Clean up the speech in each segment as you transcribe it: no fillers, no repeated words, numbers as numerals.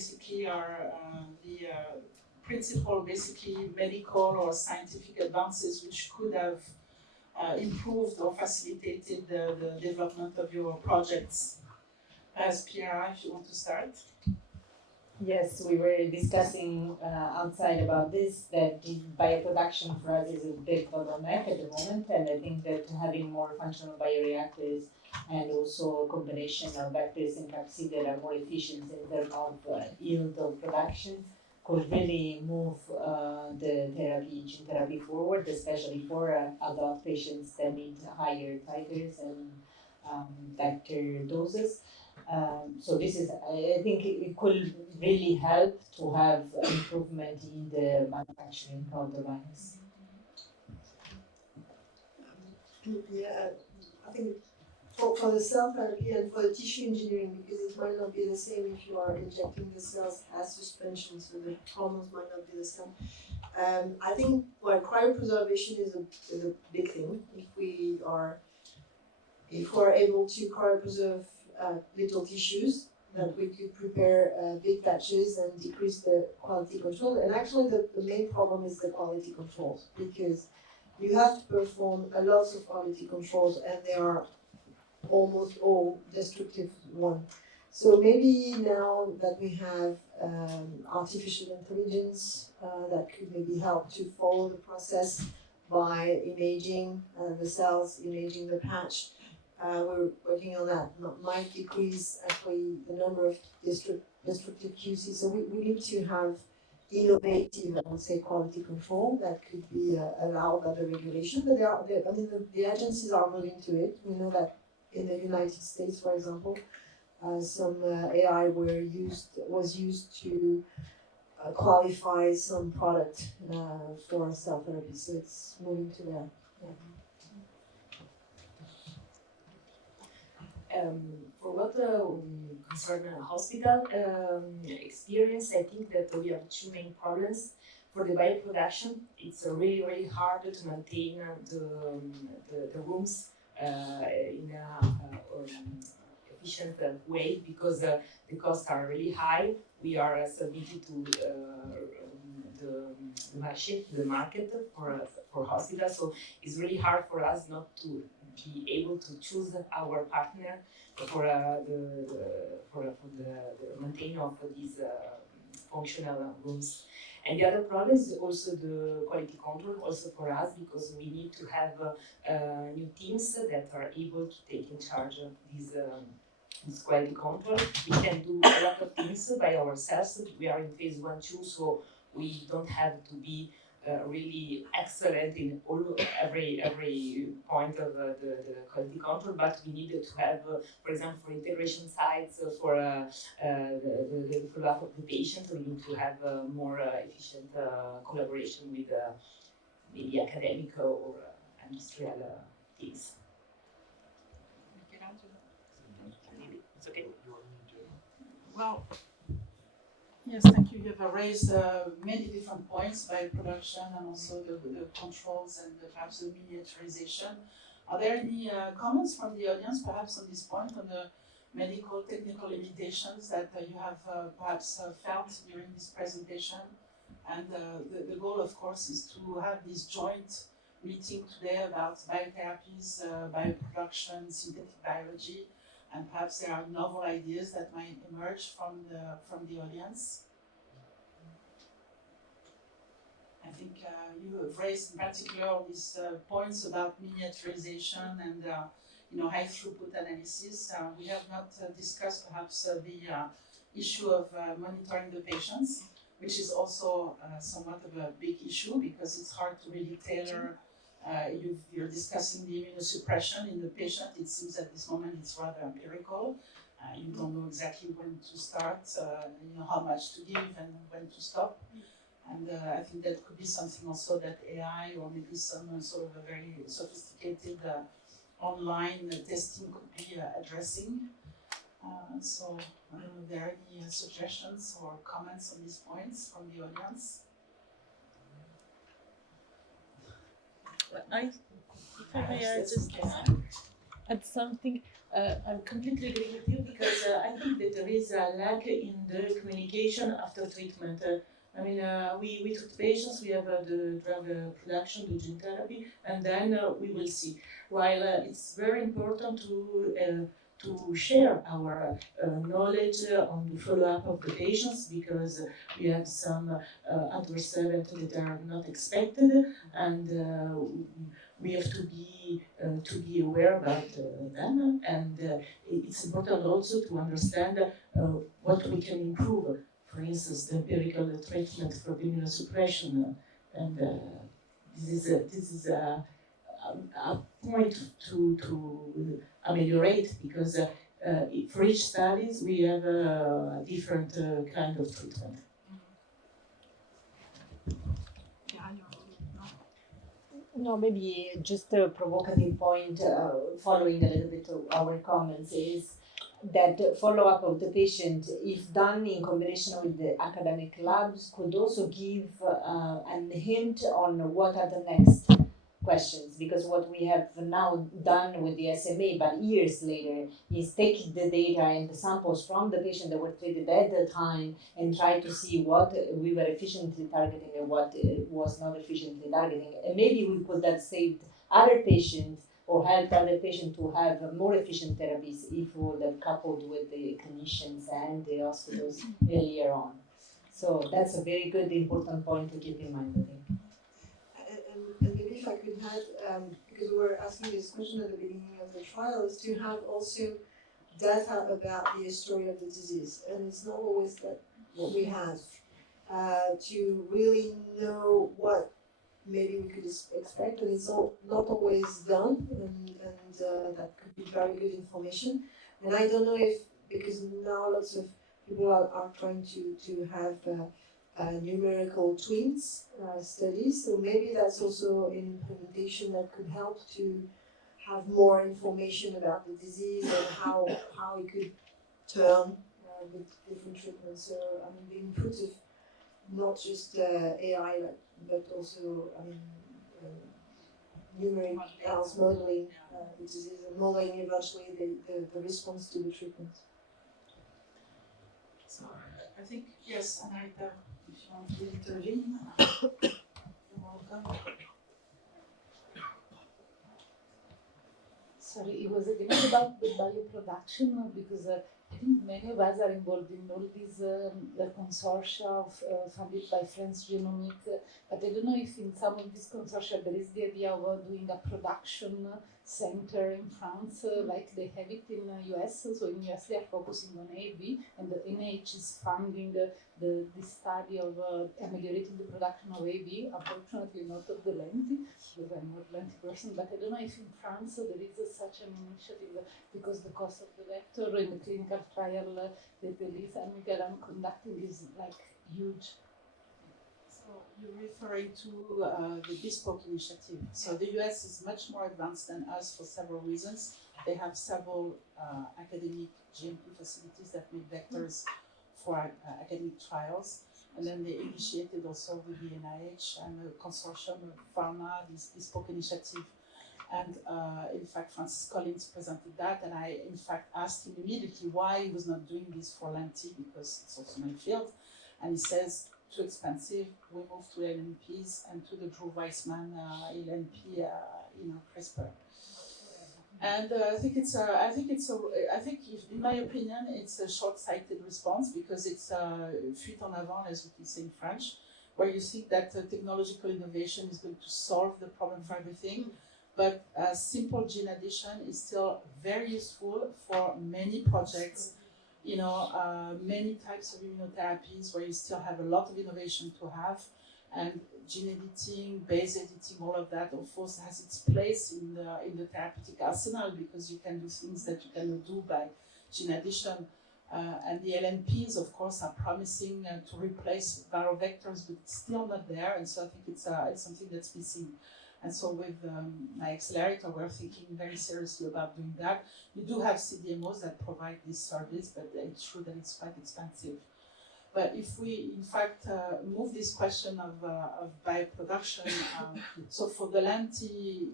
basically are the principal, basically medical or scientific advances which could have improved or facilitated the development of your projects. As Piera, if you want to start. Yes, we were discussing outside about this, that the bioproduction for us is a big bottleneck at the moment, and I think that having more functional bioreactors and also a combination of vectors and capsid that are more efficient in terms of yield of production could really move the gene therapy forward, especially for adult patients that need higher titers and vector doses. So this is, I think it could really help to have improvement in the manufacturing of the virus. Yeah, I think for the cell therapy and for the tissue engineering, because it might not be the same if you are injecting the cells as suspension, so the hormones might not be the same. I think cryopreservation is a big thing. If we are able to cryopreserve little tissues, that we could prepare big batches and decrease the quality control. And actually the main problem is the quality controls, because you have to perform a lot of quality controls and they are almost all destructive ones. So maybe now that we have artificial intelligence that could maybe help to follow the process by imaging the cells, imaging the patch, we're working on that. Might decrease actually the number of destructive QC. So we need to have innovative, I would say, quality control that could be allowed by the regulation. But the agencies are moving to it. We know that in the United States, for example, some AI was used to qualify some product for cell therapy. So it's moving to that. Yeah. For what concerns hospital experience, I think that we have two main problems. For the bioproduction, it's really, really hard to maintain the rooms in an efficient way, because the costs are really high. We are submitted to the market for hospitals, so it's really hard for us not to be able to choose our partner for the maintenance of these functional rooms. And the other problem is also the quality control, also for us, because we need to have new teams that are able to take in charge of this quality control. We can do a lot of things by ourselves. We are in phase 1-2, so we don't have to be really excellent in every point of the quality control, but we needed to have, for example, for integration sites, for the follow-up of the patient, we need to have more efficient collaboration with maybe academic or industrial teams. It's okay. Well, yes, thank you. You have raised many different points, bioproduction and also the controls and perhaps the miniaturization. Are there any comments from the audience, perhaps on this point, on the medical technical limitations that you have perhaps felt during this presentation? And the goal, of course, is to have this joint meeting today about biotherapies, bioproduction, synthetic biology, and perhaps there are novel ideas that might emerge from the audience. I think you have raised in particular all these points about miniaturization and high throughput analysis. We have not discussed perhaps the issue of monitoring the patients, which is also somewhat of a big issue because it's hard to really tailor. You're discussing the immunosuppression in the patient. It seems at this moment it's rather empirical. You don't know exactly when to start, how much to give and when to stop. And I think that could be something also that AI or maybe some sort of a very sophisticated online testing could be addressing. So are there any suggestions or comments on these points from the audience? If I may, add something? I'm completely agree with you because I think that there is a lack in the communication after treatment. We treat patients, we have the drug production, the gene therapy, and then we will see. While it's very important to share our knowledge on the follow-up of the patients because we have some adverse events that are not expected, and we have to be aware about them, and it's important also to understand what we can improve. For instance, the empirical treatment for immunosuppression, and this is a point to ameliorate because for each studies we have a different kind of treatment. No, maybe just a provocative point, following a little bit of our comments, is that follow-up of the patient, if done in combination with the academic labs, could also give a hint on what are the next questions. Because what we have now done with the SMA, but years later, is take the data and the samples from the patient that were treated at the time and try to see what we were efficiently targeting and what was not efficiently targeting. And maybe we could have saved other patients or help other patients to have more efficient therapies if we would have coupled with the clinicians and the hospitals earlier on. So that's a very good, important point to keep in mind, I think. And maybe if I could add, because we were asking this question at the beginning of the trial, is to have also data about the history of the disease. And it's not always that what we have. To really know what maybe we could expect, and it's not always done, and that could be very good information. And I don't know if, because now lots of people are trying to have numerical twins studies, so maybe that's also an implementation that could help to have more information about the disease and how it could turn with different treatments. So I mean, the input of not just AI, but also numeric health modeling the disease and modeling eventually the response to the treatment. So I think, yes, Anita, if you want to intervene, you're welcome. Sorry, it was again about the bioproduction because I think many of us are involved in all these the consortia funded by French Genomics, but I don't know if in some of these consortia there is the idea of doing a production center in France, like they have it in the US. So in the US they are focusing on AAV, and the NIH is funding the study of ameliorating the production of AAV. Unfortunately, not of the lenti, because I'm not a lenti person, but I don't know if in France there is such an initiative, because the cost of the vector in the clinical trial that Elisa Magrin are conducting is like huge. So you're referring to the Bespoke initiative. So the US is much more advanced than us for several reasons. They have several academic GMP facilities that make vectors for academic trials. And then they initiated also with the NIH and a consortium of pharma, this Bespoke initiative. And in fact, Francis Collins presented that, and I in fact asked him immediately why he was not doing this for lenti, because it's also my field. And he says, too expensive, we move to LNPs and to the Drew Weissman LNP, CRISPR. And I think in my opinion, it's a short-sighted response because it's fuite en avant, as we can say in French, where you think that technological innovation is going to solve the problem for everything. But simple gene addition is still very useful for many projects, many types of immunotherapies where you still have a lot of innovation to have. And gene editing, base editing, all of that, of course, has its place in the therapeutic arsenal because you can do things that you cannot do by gene addition. And the LNPs, of course, are promising to replace viral vectors, but it's still not there. And so I think it's something that's missing. And so with my accelerator, we're thinking very seriously about doing that. You do have CDMOs that provide this service, but it's true that it's quite expensive. But if we, in fact, move this question of bioproduction, so for the lenti,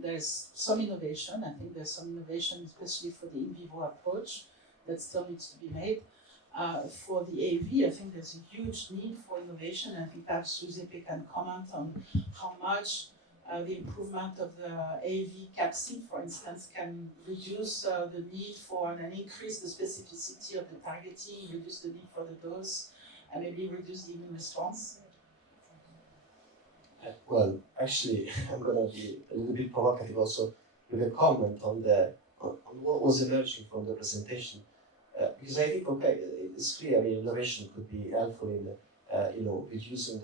there's some innovation. I think there's some innovation, especially for the in vivo approach, that still needs to be made. For the AV, I think there's a huge need for innovation. I think perhaps Giuseppe can comment on how much the improvement of the AAV capsid, for instance, can reduce the need for and increase the specificity of the targeting, reduce the need for the dose, and maybe reduce the immune response. Well, actually, I'm going to be a little bit provocative also with a comment on what was emerging from the presentation, because I think, okay, it's clear innovation could be helpful in reducing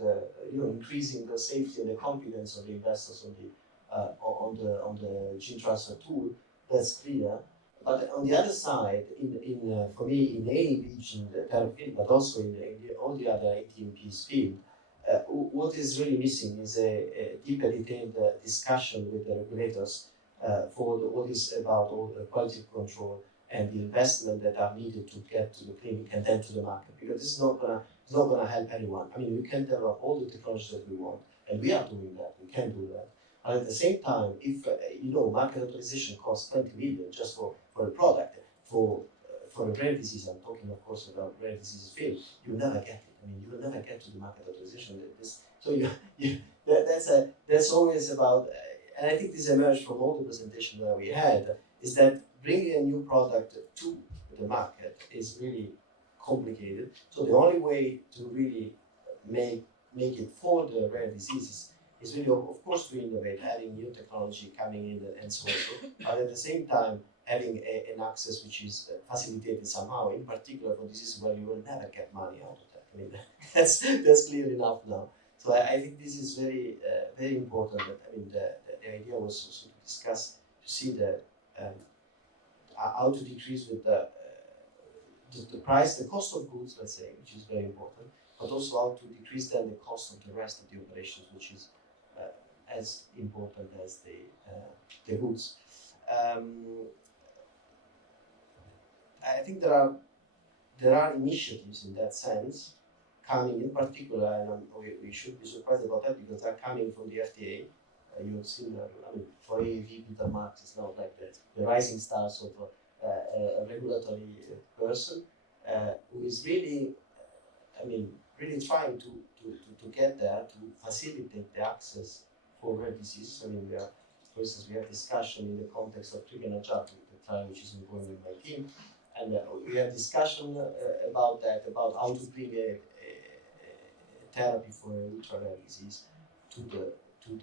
increasing the safety and the confidence of the investors on the gene transfer tool. That's clear. But on the other side, for me, in AAV gene therapy, but also in all the other ATMPs field, what is really missing is a deeper, detailed discussion with the regulators for what is about all the quality control and the investment that are needed to get to the clinic and then to the market, because this is not going to help anyone. I mean, we can develop all the technologies that we want, and we are doing that. We can do that. And at the same time, if market authorization costs 20 million just for a product for a rare disease, I'm talking, of course, about rare disease field, you will never get it. I mean, you will never get to the market authorization. That's always about, and I think this emerged from all the presentation that we had, is that bringing a new product to the market is really complicated. So the only way to really make it for the rare diseases is really, of course, to innovate, having new technology coming in and so on. But at the same time, having an access which is facilitated somehow, in particular for diseases where you will never get money out of that. I mean, that's clear enough now. So I think this is very very important. I mean, the idea was also to discuss, to see how to decrease with the price, the cost of goods, let's say, which is very important, but also how to decrease then the cost of the rest of the operations, which is as important as the goods. I think there are initiatives in that sense coming, in particular, and we should be surprised about that because they're coming from the FDA. You have seen, for AAV, Peter Marks is now like the rising stars of a regulatory person who is really, really trying to get there, to facilitate the access for rare diseases. I mean, for instance, we have discussion in the context of Triganajat, the trial which is ongoing with my team, and we have discussion about how to bring a therapy for an ultra-rare disease to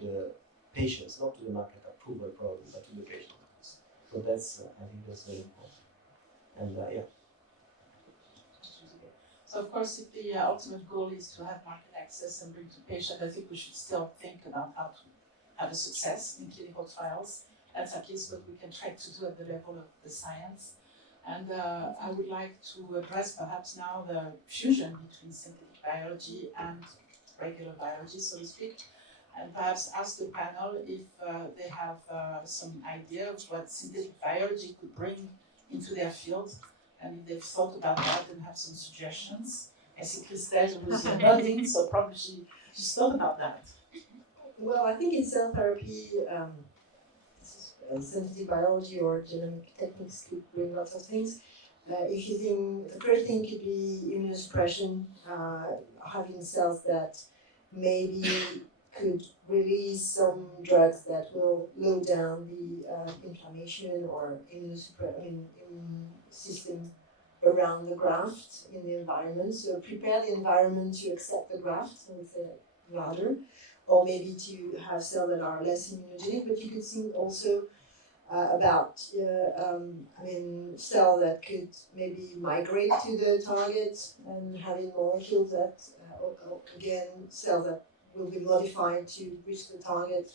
the patients, not to the market approval problem, but to the patients. So that's, I think that's very important. And yeah. So of course, if the ultimate goal is to have market access and bring to patients, I think we should still think about how to have a success in clinical trials. That's at least what we can try to do at the level of the science. And I would like to address perhaps now the fusion between synthetic biology and regular biology, so to speak, and perhaps ask the panel if they have some idea of what synthetic biology could bring into their field, and if they've thought about that and have some suggestions. I see Christelle was nodding, so probably she's thought about that. Well, I think in cell therapy, synthetic biology or genomic techniques could bring lots of things. If you think, the first thing could be immunosuppression, having cells that maybe could release some drugs that will low down the inflammation or immune system around the graft in the environment. So prepare the environment to accept the graft, so it's a ladder, or maybe to have cells that are less immunogenic. But you could think also about cells that could maybe migrate to the target and having molecules that, again, cells that will be modified to reach the target,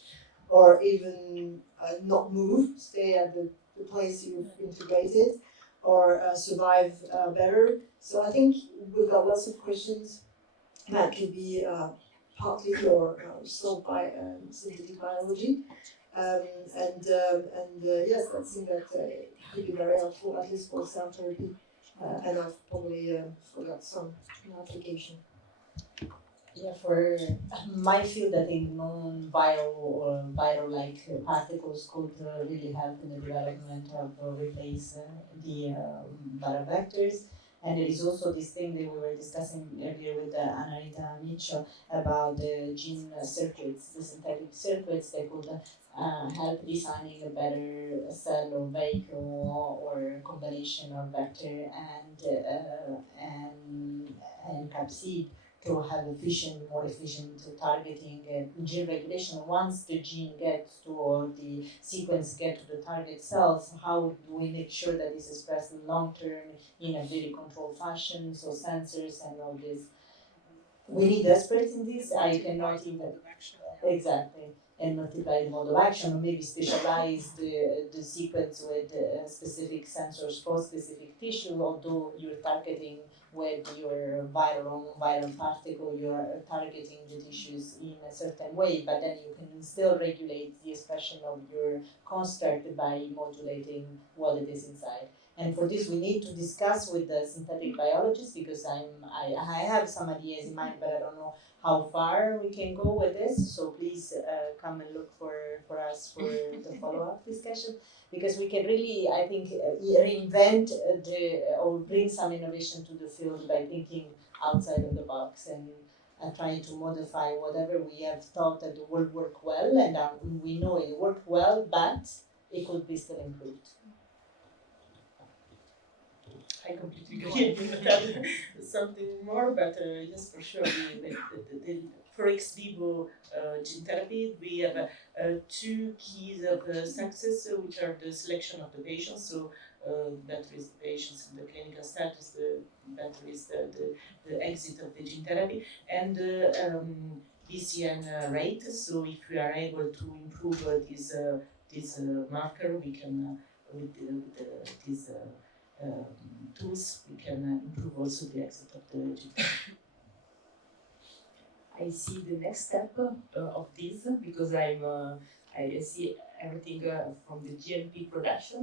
or even not move, stay at the place you've integrated, or survive better. So I think we've got lots of questions that could be partly or solved by synthetic biology. Yes, I think that could be very helpful, at least for cell therapy. and I've probably forgot some application. Yeah, for my field, I think non-viral or viral-like particles could really help in the development of replace the viral vectors. And there is also this thing that we were discussing earlier with Anarita Mitchell about the gene circuits, the synthetic circuits that could help designing a better cell or vehicle or combination of vector and capsid to have more efficient targeting and gene regulation. Once the gene gets to, or the sequence gets to the target cells, how do we make sure that it's expressed long term in a very controlled fashion? So sensors and all this. We need experts in this. I cannot even exactly and multiply the mode of action, or maybe specialize the sequence with specific sensors for specific tissue, although you're targeting with your viral or non-viral particle, you are targeting the tissues in a certain way, but then you can still regulate the expression of your construct by modulating what it is inside. And for this, we need to discuss with the synthetic biologists, because I have some ideas in mind, but I don't know how far we can go with this. So please come and look for us for the follow-up discussion, because we can really, I think, reinvent or bring some innovation to the field by thinking outside of the box and trying to modify whatever we have thought that will work well, and we know it worked well, but it could be still improved. I completely agree. I would add something more, but yes, for sure, for ex vivo gene therapy, we have two keys of success, which are the selection of the patients. So, better is the patients in the clinical status, the better is the exit of the gene therapy, and the BCN rate. So, if we are able to improve this marker, we can with these tools, we can improve also the exit of the gene therapy. I see the next step of this, because I see everything from the GMP production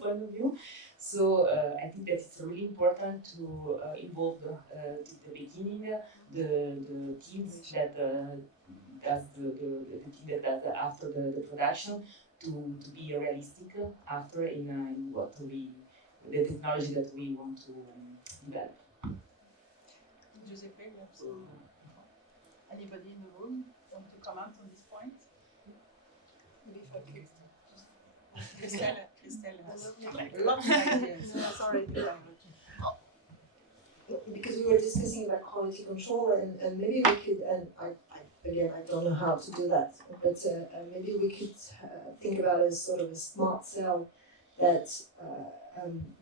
point of view. So I think that it's really important to involve at the beginning the teams that does the team that does after the production to be realistic after in what the technology that we want to develop. Giuseppe, anybody in the room want to comment on this point? Christelle has a lot of ideas. Sorry, because we were discussing about quality control, and maybe we could, and I don't know how to do that, but maybe we could think about it as sort of a smart cell that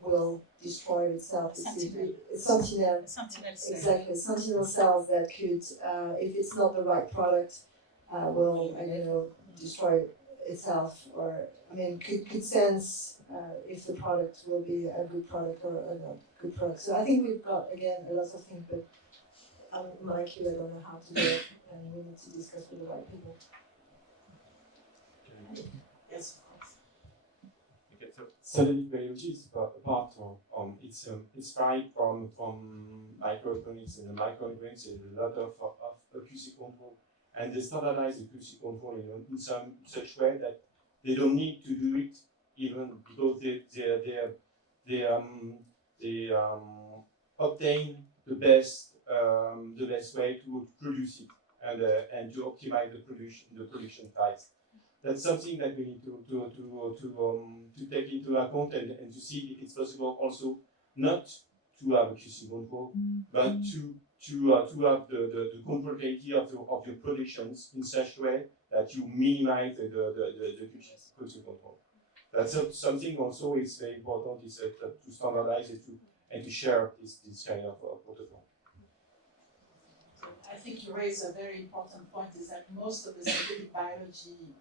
will destroy itself. Sentinel. Exactly, sentinel cells that could, if it's not the right product, will, I don't know, destroy itself, or could sense if the product will be a good product or not good product. So I think we've got, again, a lot of things, but Michaela, I don't know how to do it, and we need to discuss with the right people. Yes, of course. Okay, so synthetic biology is apart from it's inspired from microelectronics, and the microelectronics is a lot of QC control, and they standardize the QC control in such way that they don't need to do it even because they obtain the best way to produce it and to optimize the production price. That's something that we need to take into account and to see if it's possible also not to have a QC control, but to have the controlability of your productions in such a way that you minimize the QC control. That's something also is very important, is to standardize it and to share this kind of protocol. I think you raise a very important point, is that most of the synthetic biology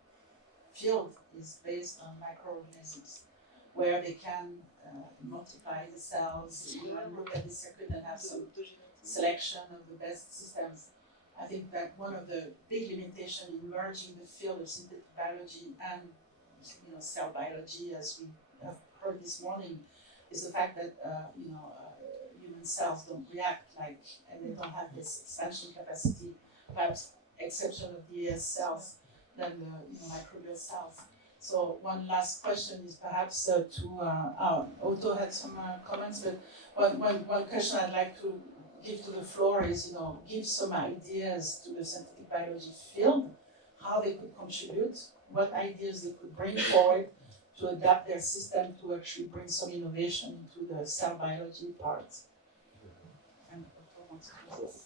field is based on microorganisms, where they can multiply the cells, and look at the circuit and have some selection of the best systems. I think that one of the big limitations in merging the field of synthetic biology and cell biology, as we have heard this morning, is the fact that human cells don't react like, and they don't have this expansion capacity, perhaps exception of the ES cells than the microbial cells. So one last question is perhaps Otto had some comments, but one question I'd like to give to the floor is, give some ideas to the synthetic biology field, how they could contribute, what ideas they could bring forward to adapt their system to actually bring some innovation into the cell biology part. And Otto wants to do this.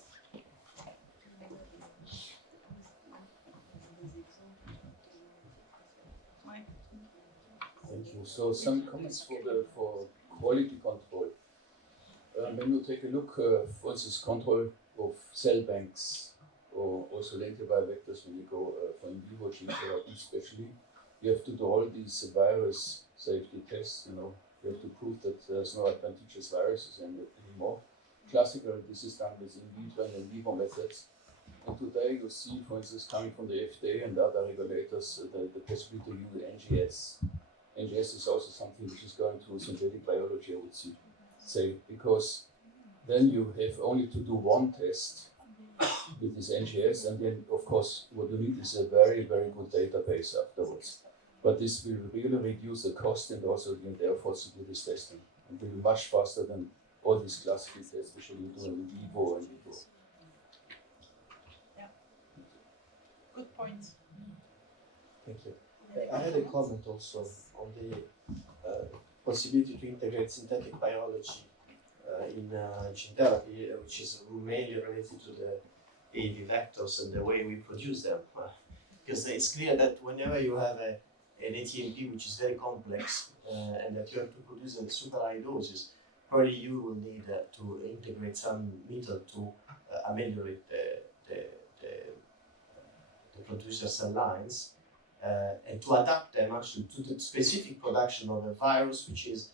Thank you. So some comments for quality control. When you take a look, for instance, control of cell banks or also lentiviral vectors, when you go for in vivo gene therapy especially, you have to do all these virus safety tests. You have to prove that there's no advantageous viruses anymore. Classical, this is done with in vitro and in vivo methods. And today you see, for instance, coming from the FDA and other regulators, the possibility to use NGS. NGS is also something which is going to synthetic biology, I would say, because then you have only to do one test with this NGS, and then, of course, what you need is a very, very good database afterwards. But this will really reduce the cost and also the efforts to do this testing, and will be much faster than all these classical tests which you do in vivo and vivo. Good point. Thank you. I had a comment also on the possibility to integrate synthetic biology in gene therapy, which is mainly related to the AAV vectors and the way we produce them. Because it's clear that whenever you have an ATMP which is very complex and that you have to produce at super high doses, probably you will need to integrate some method to ameliorate the producer cell lines. And to adapt them actually to the specific production of a virus, which is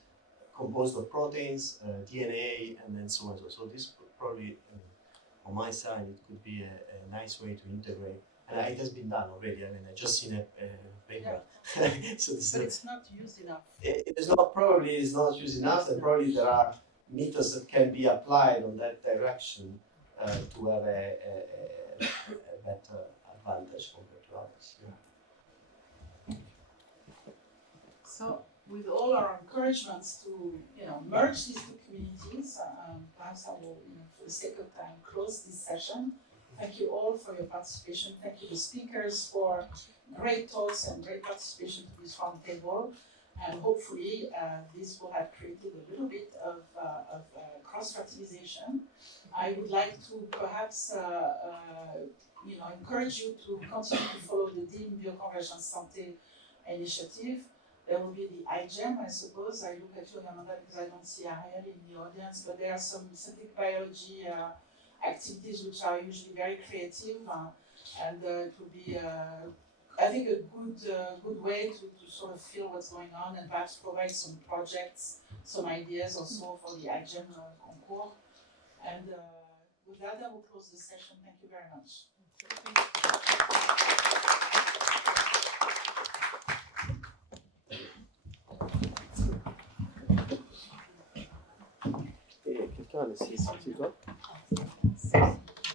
composed of proteins, DNA, and then so on and so on. So this probably, on my side, it could be a nice way to integrate. And it has been done already. I mean, I just seen a paper. So But it's not used enough. It is not used enough, and probably there are methods that can be applied on that direction to have a better advantage compared to others. Yeah. So, with all our encouragements to, merge these two communities, perhaps I will, for the sake of time, close this session. Thank you all for your participation. Thank you, the speakers, for great talks and great participation to this round table. And hopefully, this will have created a little bit of cross-fertilization. I would like to perhaps, encourage you to continue to follow the DIM BioConvS Santé initiative. There will be the iGEM, I suppose. I look at you, Amanda, because I don't see Ariel in the audience, but there are some synthetic biology activities which are usually very creative, and it will be, I think, a good way to sort of feel what's going on and perhaps provide some projects, some ideas also for the iGEM concours. And with that, I will close the session. Thank you very much. Quelqu'un a laissé ici, c'est toi?